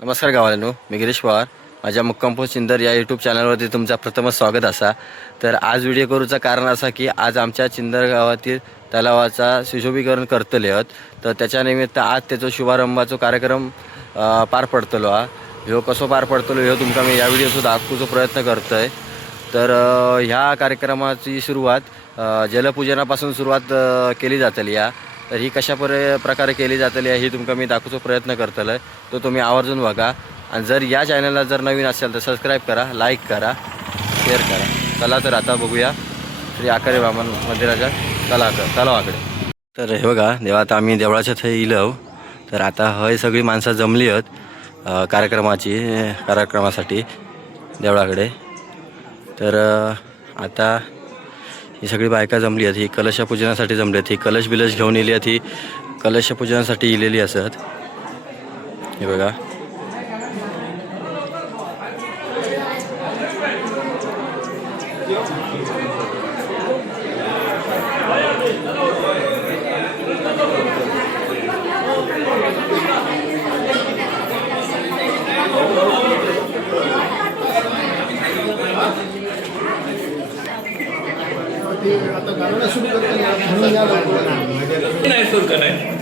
नमस्कार गावांनो, मी गिरीश पवार. माझ्या मुक्काम पोस्ट चिंदर या यूट्यूब चॅनलवरती तुमचा प्रथमच स्वागत असा. तर आज व्हिडिओ करूचं कारण असा की आज आमच्या चिंदर गावातील तलावाचा सुशोभीकरण करतले आहोत. तर त्याच्यानिमित्त आज त्याचा शुभारंभाचा कार्यक्रम पार पडतलो हा. ह्यो कसो पार पडतलो ह्यो तुमका मी या व्हिडिओ सुद्धा दाखवूचा प्रयत्न करतोय. तर ह्या कार्यक्रमाची सुरुवात जलपूजनापासून सुरुवात केली जातली या. तर ही कशा प्रकारे केली जातली आहे ही तुमका मी दाखवूचा प्रयत्न करतलो आहे. तो तुम्ही आवर्जून बघा. आणि जर या चॅनलला जर नवीन असेल तर सबस्क्राईब करा, लाईक करा, शेअर करा. चला तर आता बघूया श्री आकारे वामन मंदिराच्या तलावाकडे. तर हे बघा देवा, आता आम्ही देवळाच्या थंय इलो. तर आता हय सगळी माणसं जमली आहेत कार्यक्रमासाठी देवळाकडे. तर आता ही सगळी बायका जमली आहेत. ही कलशपूजनासाठी जमली आहेत. ही कलश बिलश घेऊन इली आहेत. ही कलशपूजनासाठी इलेली असत. हे बघा आता गाणं सुरू करताना नाही सुरू करायचं.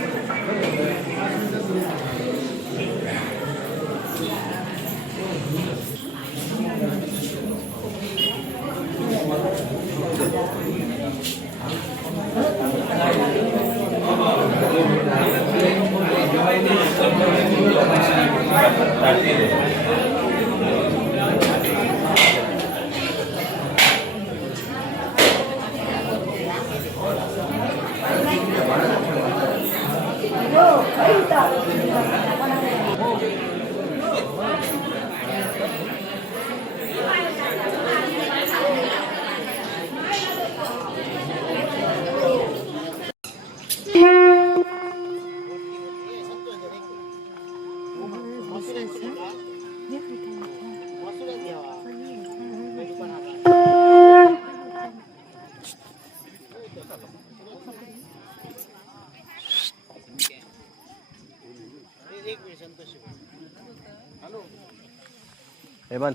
हे बन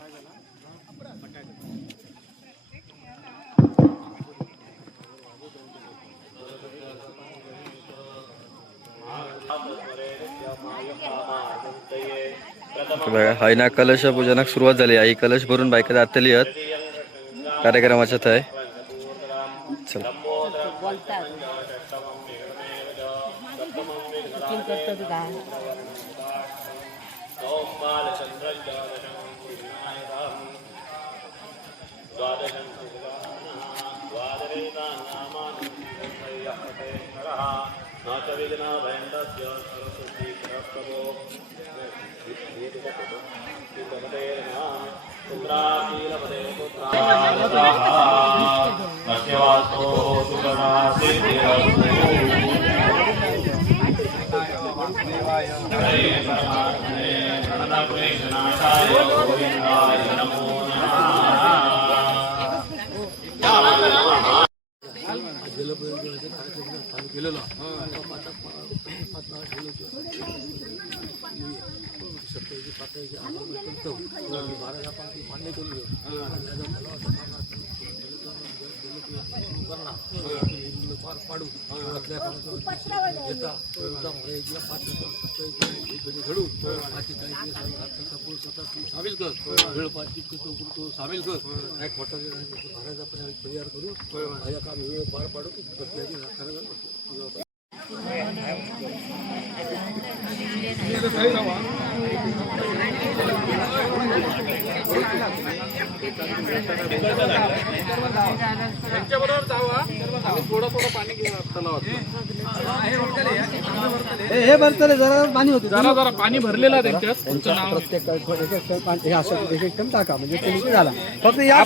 हाय ना कलश पूजनाक सुरुवात झाली आहे. कलश भरून बायका जातली आहेत कार्यक्रमाच्या थंय. चला सामील कर एक मोठा महाराज आपण तयार करू माझ्या काम वेळ पार पाडू त्यांच्याबरोबर जावा. थोडं पाणी घेऊन तलावात हे भरतले जरा पाणी होते. जरा पाणी भरलेलं त्यांच्यात प्रत्येक टाका म्हणजे झाला. फक्त या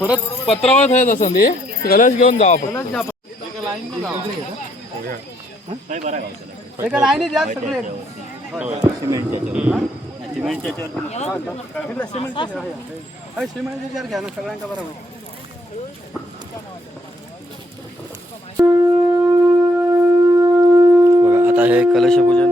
परत पत्रावळ आहेत असं ते कलश घेऊन जावा. एका लाईनीत या सगळे सिमेंटच्या घ्या ना सगळ्यांका बरोबर. आता हे कलशपूजन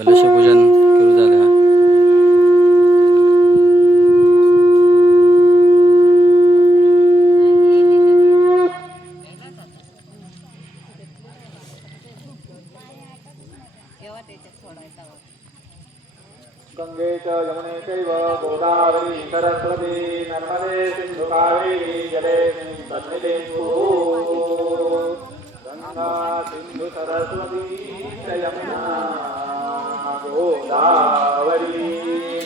कलशपूजन करू झालं. गंगे च यमुने चैव गोदावरी सरस्वती नर्मदे सिंधु कावेरी जलेस्मिन् सन्निधिं कुरु. गंगा सिंधु सरस्वती च यमुना गोदावरी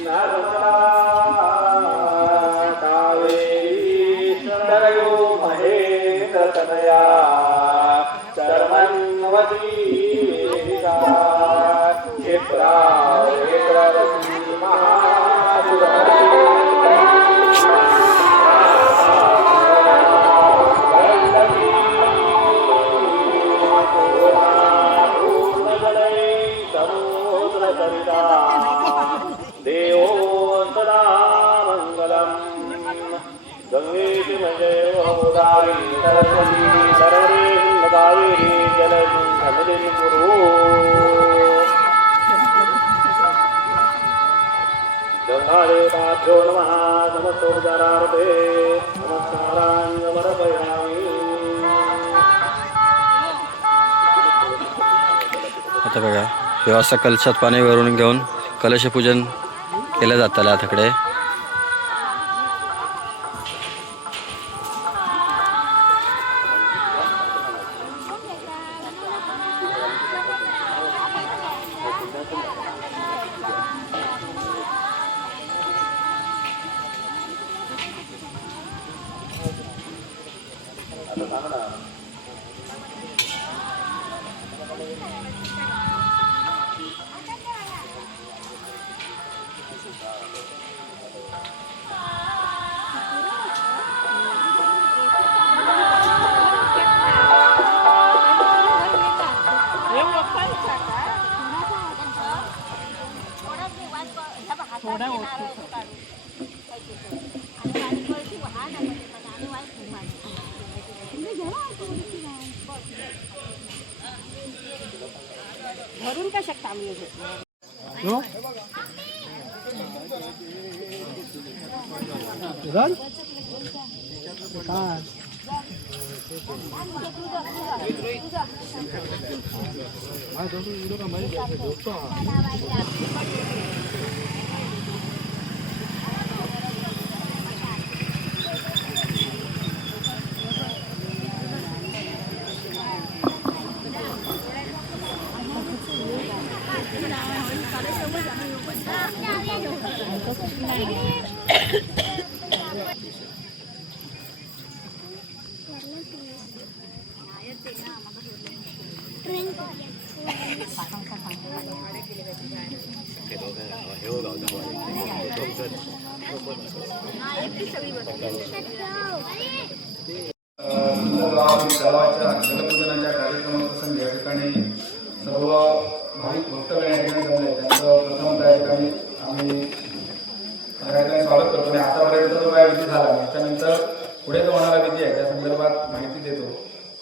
नर्मदा कावेरी सरयो महेन्द्र तनया चर्मन्वती वेदिका क्षेत्रा देवो सदा मंगलम. गंगेश जय गोदावरी सरस्वती सरस्वती कावेरी जलेस्मिन् सन्निधिं कुरु. गंगादेवताभ्यो नमः. समस्तोपचारार्थे नमस्कारान् आता बघा हे असं कलशात पाणी भरून घेऊन कलशपूजन केलं जातं आताकडे. भरून का शकता आम्ही तलावाच्या जलपूजनाच्या कार्यक्रमाप्रसंगी या ठिकाणी सर्व भाविक भक्तगण या ठिकाणी जमले. त्यांचं प्रथम त्या ठिकाणी आम्ही या ठिकाणी स्वागत करतो आणि आतापर्यंत जो काय विधी झाला त्याच्यानंतर पुढे जो होणारा विधी आहे त्या संदर्भात माहिती देतो.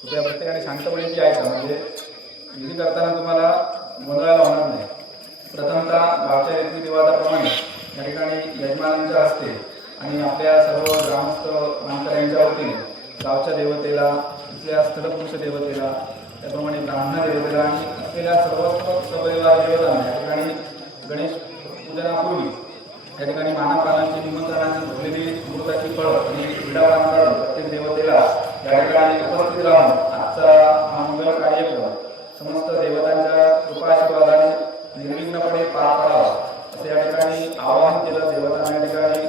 कृपया प्रत्येकाने शांतपणे ती ऐका, म्हणजे विधी करताना तुम्हाला गोंधळायला होणार नाही. प्रथमतः गावच्या रीतिरिवाजाप्रमाणे या ठिकाणी यजमानांच्या हस्ते आणि आपल्या सर्व ग्रामस्थ मानकऱ्यांच्या वतीने गावच्या देवतेला, इथल्या स्थलपुरुष देवतेला, त्याप्रमाणे ब्राह्मण देवतेला आणि असलेल्या सर्व सपरिवार देवतांना या ठिकाणी गणेश पूजनापूर्वी या ठिकाणी मानापानांची निमंत्रणाची भरलेली अमृताची फळं आणि विडावान काढून प्रत्येक देवतेला या ठिकाणी उपस्थित राहून आजचा हा मंगल कार्यक्रम समस्त देवतांच्या कृपाआशीर्वादाने निर्विघ्नपणे पार पाडावा असे या ठिकाणी आवाहन केलं. देवतांना या ठिकाणी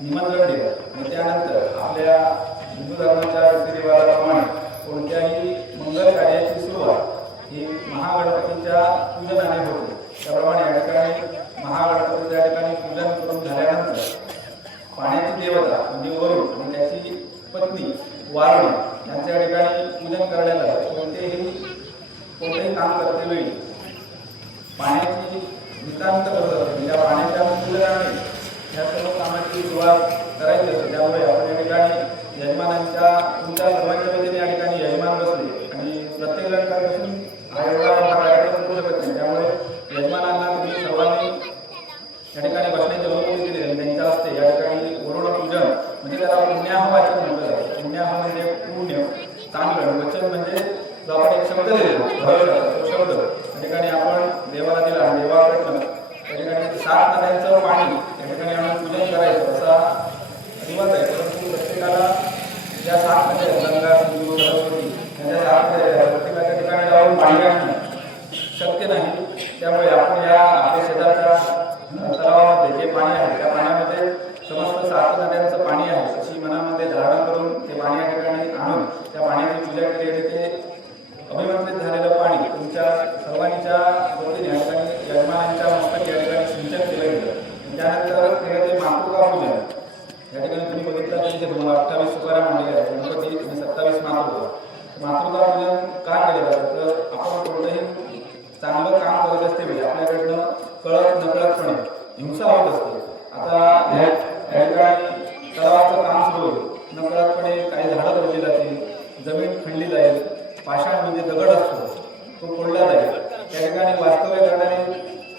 निमंत्रण दिलं आणि त्यानंतर आपल्या हिंदू धर्माच्या रीतिरिवाजाप्रमाणे कोणत्याही मंगल कार्याची सुरुवात ही महागणपतीच्या पूजनाने होते. त्याप्रमाणे या ठिकाणी महागणपतीच्या या ठिकाणी पूजन करून झाल्यानंतर पाण्याची देवता म्हणजे वरुण आणि त्याची पत्नी वारुणी यांच्या या ठिकाणी पूजन करण्याला कोणतेही काम करते वेळी पाण्याची नितांत करत असते. या पाण्याच्या पूजनाने या सर्व कामाची सुरुवात करायची असते. त्यामुळे आपण या ठिकाणी यजमानांच्या तुमच्या सर्वांच्या वतीने या ठिकाणी यजमान बसले आणि प्रत्येक जण काय बसून हा एवढा कार्यक्रम करू शकत नाही. त्यामुळे यजमानांना पुण्याहवाचन म्हटलं जातं. पुण्याह म्हणजे पुण्य, चांगलं, वचन म्हणजे जो आपण एक शब्द देतो, तो शब्द त्या ठिकाणी आपण देवाला दिला, देवाकडनं त्या ठिकाणी 7 नद्यांचं पाणी त्या ठिकाणी आपण पूजन करायचं असा रिवाज आहे. परंतु प्रत्येकाला ज्या 7 नद्या आहेत, गंगा, सिंधू, सरस्वती, यांच्या 7 नद्या आहेत, प्रत्येकाच्या ठिकाणी जाऊन पाणी आणणं शक्य नाही. त्यामुळे आपण या आपल्या शेजारच्या तलावामध्ये जे पाणी आहे त्या पाण्यामध्ये समस्त 7 नद्यांचं पाणी आहे अशी मनामध्ये धारणा करून ते पाणी या ठिकाणी आणून त्या पाण्याची पूजा केली आणि ते अभिमंत्रित झालेलं पाणी तुमच्या सर्वांच्या वतीने या ठिकाणी यजमानांच्या मस्तक या ठिकाणी सिंचन केलं गेलं. त्यानंतर केलं ते मातृका पूजन. या ठिकाणी तुम्ही बघितलं तर तिथे 28 सुपाऱ्या मांडलेल्या आहेत, गणपती आणि 27 मातृका. मातृका पूजन का केलं जातं तर आपण कोणतंही चांगलं काम करत असते म्हणजे आपल्याकडनं कळत नकळतपणे हिंसा होत असते. आता या ठिकाणी तलावाचं काम सुरू होईल, नकळतपणे काही झाडं तोडली जातील, जमीन खणली जाईल, पाषाण म्हणजे दगड असतो तो फोडला जाईल. त्या ठिकाणी वास्तव्य करणारे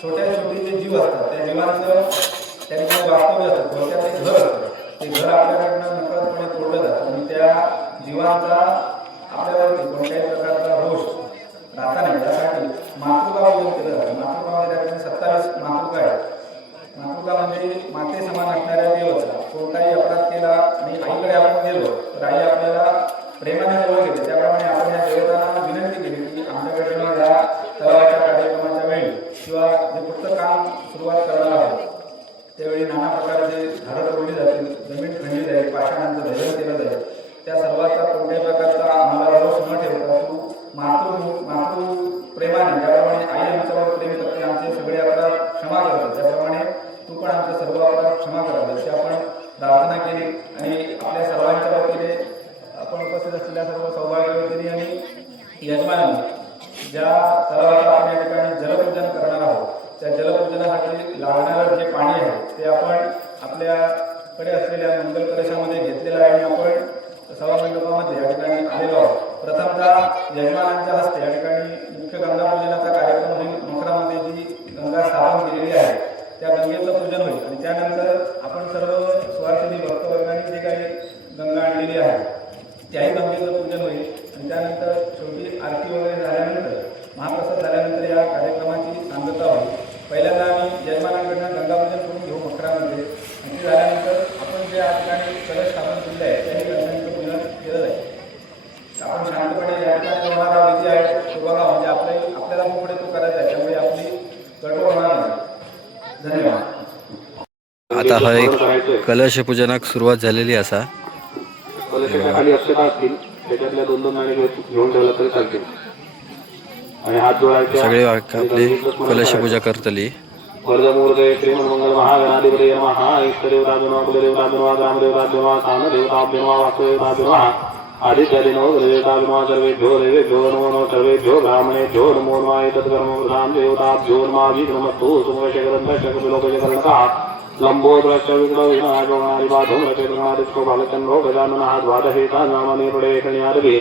छोटे जे जीव असतात त्या जीवांचं त्या ठिकाणी वास्तव्य असतं, थोडक्यात ते घर असतं. ते घर आपल्याकडनं नकळतपणे तोडलं जातं आणि त्या जीवांचा आपल्यावरती कोणत्याही प्रकारचा रोष राहता नाही यासाठी मातृका पूजन केलं जातं. मातृकामध्ये त्या ठिकाणी 27 मातृका आहेत. मातृका म्हणजे माते समान असणाऱ्या देवाचा कोणताही अपराध केला आणि आईकडे आपण गेलो तर आई आपल्याला प्रेमाने जवळ घेते. त्याप्रमाणे आपण या देवतांना विनंती केली की आमच्याकडे या तलावाच्या कार्यक्रमाच्या वेळी किंवा जे पुढचं काम सुरुवात करणार आहोत त्यावेळी नाना प्रकारचे झाडं तोडली जातील, जमीन खणली जाईल, पाषाणांचं धैर्य केलं जाईल. त्या सर्वाचा कोणत्याही प्रकारचा आम्हाला रोष न ठेवता तू मातृ प्रेमाने ज्याप्रमाणे आई आमच्यावर प्रेम करते, आमचे सगळे अपराध क्षमा करते, त्याप्रमाणे तू पण आमचे सर्व अपराध क्षमा करावे अशी आपण प्रार्थना केली. आणि आपल्या सर्वांच्या वतीने आपण उपस्थित असलेल्या सर्व सौभाग्यवतींनी आणि यजमानांनी ज्या तलावाचं आपण या ठिकाणी जलपूजन करणार आहोत त्या जलपूजनासाठी लागणारं जे पाणी आहे ते आपण आपल्याकडे असलेल्या मंगल कलशामध्ये घेतलेलं आहे आणि आपण सभामंडपामध्ये या ठिकाणी आलेलो आहोत. प्रथमतः यजमानांच्या हस्ते या ठिकाणी मुख्य गंगा पूजनाचा कार्यक्रम होईल. मखरामध्ये जी गंगा स्थापन केलेली आहे त्या गंगेचं पूजन होईल आणि त्यानंतर आपण सर्व स्वार्थी भक्तवर्गाने जे काही गंगा आणलेली आहे त्याही गंगेचं पूजन होईल आणि त्यानंतर शेवटी आरती वगैरे झाल्यानंतर महाप्रसाद झाल्यानंतर या कार्यक्रमाची सांगता होईल. पहिल्यांदा आम्ही यजमानांकडनं गंगापूजन करून घेऊ मखरामध्ये आणि ते झाल्यानंतर आपण जे या ठिकाणी कलश स्थापन केलेले आहे त्याही गंगांचं पूजन केलं जाईल. आपण शांतपणे या ठिकाणी होणारा विधी आहे तो बघा, म्हणजे आपल्याला पुढे तो करायचा आहे, त्यामुळे आपली गडबड होणार नाही. धन्यवाद. आता हा एक कलश पूजनाक सुरुवात झालेली असा. कलशाच्या खाली अक्षता असतील त्याच्यातल्या 2-2 नाणे घेऊन ठेवला तरी चालतील आणि हात जोडायचे. सगळे आपली कलश पूजा करतली. वर्धमूर्ते श्रीमन्मंगल महागणाधिपते नमः. इष्टदेवताभ्यो कुलदेवताभ्यो ग्रामदेवताभ्यो स्थानदेवताभ्यो वास्तुदेवताभ्यो आदित्यदिनो देवताभ्यो सर्वेभ्यो देवेभ्यो नमो नमः. सर्वेभ्यो ब्राह्मणेभ्यो नमो नमः. एतत्कर्म प्रधान देवताभ्यो नमस्तु. सुमशकरन्तशकविलोकजकर्णकः लंबोदरश्च विघ्नविनाशोगणादिबाधूमरचेतनादिष्टो बालचन्द्रो गजाननः द्वादशेता नामानि प्रवेशण्यादपि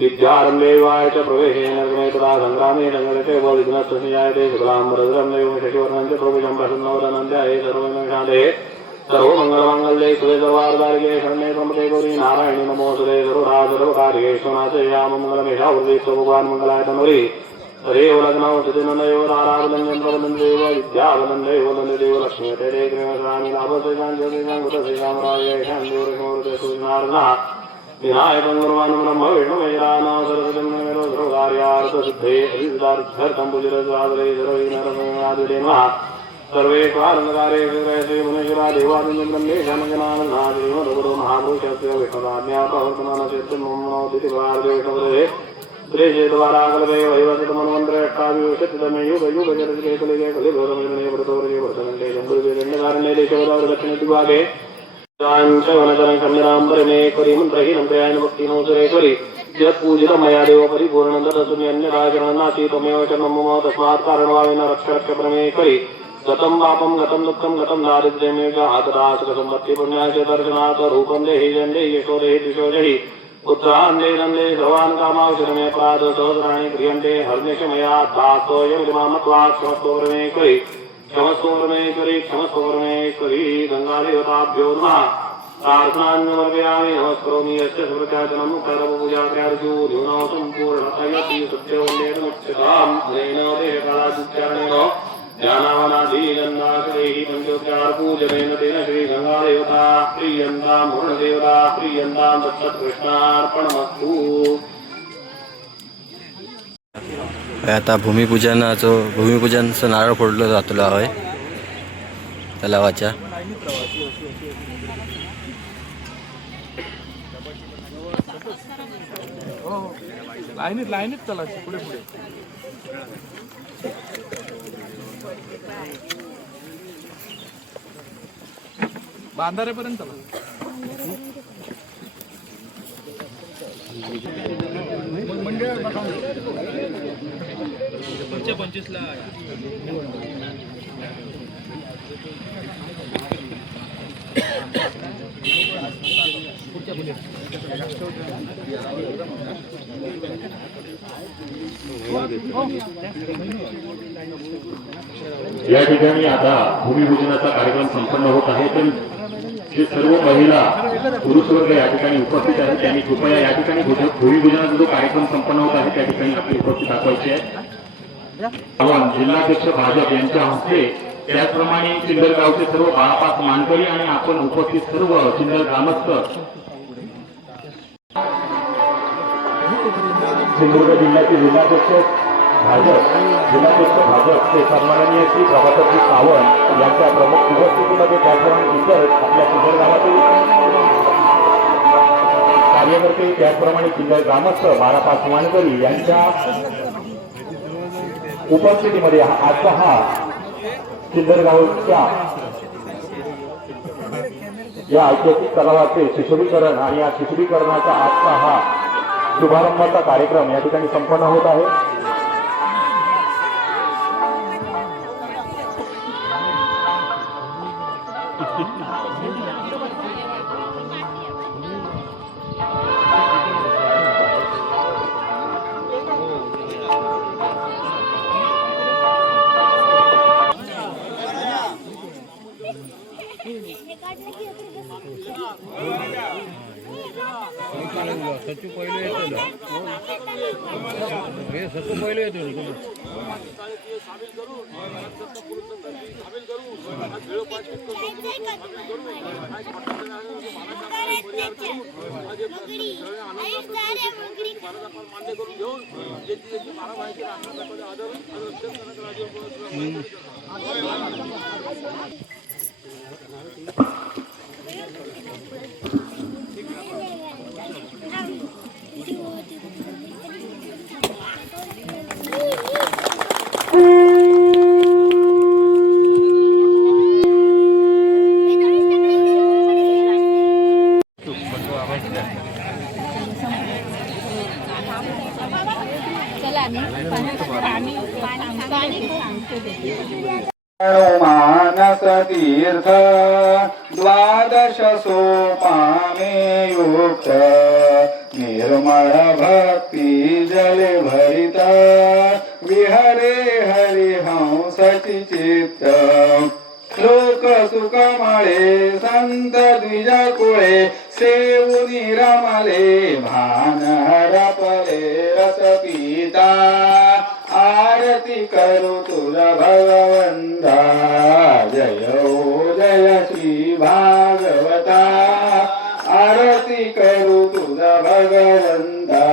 विद्यारम्भे विवाहे च प्रवेशे निर्गमे तदा संग्रामे संगते विघ्नस्तस्यायते शुक्लाम्बरधरं देवं शशिवर्णं च प्रभुजं प्रसन्नवदनन्त्याये सर्वविघ्नविनाशे सर्वमङ्गलमाङ्गल्ये शिवे सर्वार्धारिके शरण्ये त्र्यम्बके गौरी नारायणी नमोऽस्तुते सर्वकार्येषु नाशयामि मङ्गलमेषावृत्तिस्तु भगवान् मङ्गलाय तन्वरी हरेव लग्नौ सतिनन्दयो नारायणं प्रवदन्देव विद्यावदन्देव वदन्देव लक्ष्मी तेरे कृष्णानि लाभसेनाञ्जलिनाङ्गुतसेनामराय शान्तिवरसमृते सूर्यनारायणः विनायकं गुरुवान् ब्रह्म विष्णुमेराना सरस्वतीं सर्वकार्यार्थसिद्धे अभिसिद्धार्थं पूजितसादरे सर्वविघ्नहरणादिते नमः. सर्वे कारणकारे श्री मुनीश्वरा देवादिन्द्रब्रह्मे जनजनानन्दा श्रीमद्गुरु महापुरुषस्य विष्णुराज्ञा प्रवर्तमानचेतनोदितिभारते विष्णुपदे श्रीचेतवाराकल्पे वैवसितमन्वन्त्रष्टाभिषितमे युगयुगचरके कलिगे कलिभोरमजने व्रतवर्गे वर्तनन्दे जम्बुर्वेदण्डकारण्ये देशवदावृदक्षिणदिग्भागे वनचरणकन्यराम्बरणे करीमन्त्रहीनं प्रयाण भक्तिनोसरेश्वरी जगत्पूजितं मया देव परिपूर्णं ददसुन्यन्यदाचरणनाथी त्वमेव शरणं मम तस्मात् कारणभावेन रक्ष परमेश्वरी. गतं पापं गतं दुःखं गतं दारिद्र्यमेव च आतदासकसम्पत्ति पुण्यास्य दर्शनात् रूपं देहि जन्देहि यशो देहि दिशो जहि पुत्रान्ते नन्दे सर्वान् कामाक्षरमे अपराध सहस्राणि क्रियन्ते हर्निश मया दासोऽयमिमामत्वात् क्षमस्व परमेश्वरी क्षमस्व परमेश्वरी क्षमस्व परमेश्वरी. गंगादेवताभ्यो नमः. प्रार्थनान्यमर्पयामि नमस्करोमि यस्य सुप्रचाचनं सर्वपूजाक्रियार्जो न्यूनो सम्पूर्णतयति सत्यवन्देनमुच्यताम् अनेन देहकालादुच्चारणेन ज्ञानावनादीगन्धाश्रैः पञ्चोपचारपूजनेन तेन श्रीगङ्गादेवता प्रीयन्तां पूर्णदेवता प्रीयन्तां तत्सत्कृष्णार्पणमस्तु। आता भूमिपूजनचं नारळ फोडलं जातलो आहे तलावाच्या. लाईनीत चला पुढे पुढे. बांधारेपर्यंत चला. पुढच्या 25ला या ठिकाणी आता भूमिपूजनाचा कार्यक्रम संपन्न होत आहे. तर जे सर्व महिला पुरुष वर्ग या ठिकाणी उपस्थित आहेत त्यांनी कृपया या ठिकाणी भूमिपूजनाचा जो कार्यक्रम संपन्न होत आहे त्या ठिकाणी आपली उपस्थित दाखवायची आहे. जिल्हाध्यक्ष भाजप यांच्या हस्ते त्याचप्रमाणे चिंदर गावचे सर्व 12-5 मानकरी आणि आपण उपस्थित सर्व चिंदर ग्रामस्थ सिंधुदुर्ग जिल्ह्याचे जिल्हाध्यक्ष भाजप ते सन्माननीय श्री प्रभाकरजी सावंत यांच्या प्रमुख उपस्थितीमध्ये त्याचप्रमाणे इतर आपल्या चिंदर गावातील कार्यकर्ते त्याचप्रमाणे चिंदर ग्रामस्थ 12-5 मानकरी यांच्या उपस्थितीमध्ये आजचा हा चिंदर गावच्या या ऐतिहासिक तलावाचे सुशोभीकरण आणि या सुशोभीकरणाचा आजचा हा शुभारंभाचा कार्यक्रम या ठिकाणी संपन्न होत आहे. मानस तीर्थ द्वादश सोपाने युक्त निर्मळ भक्ती जले भरित विहरे हरिहंसची चित्त लोक सुखमळे संत द्विजकुळे सेवुनी रमले भान हरपले रस पिता आरती करू तुझा भगवंता जय हो जय श्री भागवता आरती करू तुझा भगवंता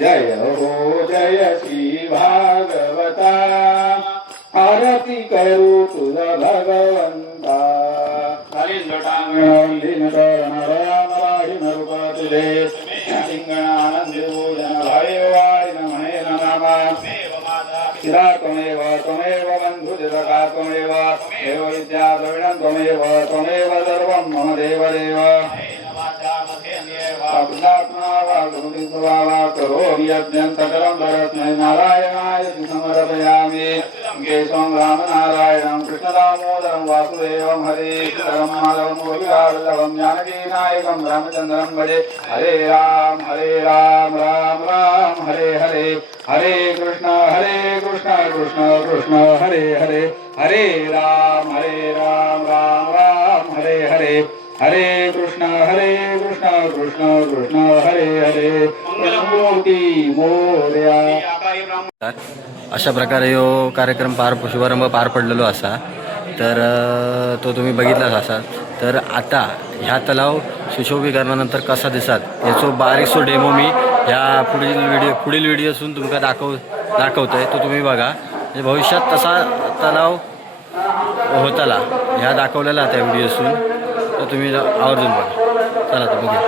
जय हो जय श्री भागवता आरती करू तुझा भगवंता त्वमेव त्वमेव बन्धुजनका त्वमेव देव विद्या द्रविणं त्वमेव त्वमेव सर्वं मम देवदेव करोमि यज्ञं सकलं परस्मै नारायणाय समर्पयामि केशवं रामनारायणं कृष्णदामोदरं वासुदेवं हरे श्रीधरं माधवं गोविन्दवल्लभं जानकीनायकं रामचन्द्रं भजे हरे राम राम राम हरे हरे हरे कृष्ण कृष्ण कृष्ण हरे हरे हरे राम राम राम हरे हरे हरे कृष्ण कृष्ण हरे कृष्ण कृष्ण कृष्ण हरे हरे मंगलमूर्ती मोरया. अशा प्रकारे हो कार्यक्रम शुभारंभ पार पडलेलो असा. तर तो तुम्ही बघितलाच असाल. तर आता ह्या तलाव सुशोभीकरणानंतर कसा दिसतात याचो बारीकसो डेमो मी ह्या पुढील व्हिडिओसून तुमका दाखवतोय. तो तुम्ही बघा. म्हणजे भविष्यात तसा तलाव होताला ह्या दाखवलेला त्या व्हिडिओसून. तर तुम्ही आवर्जून बघा. चला तर बघूया.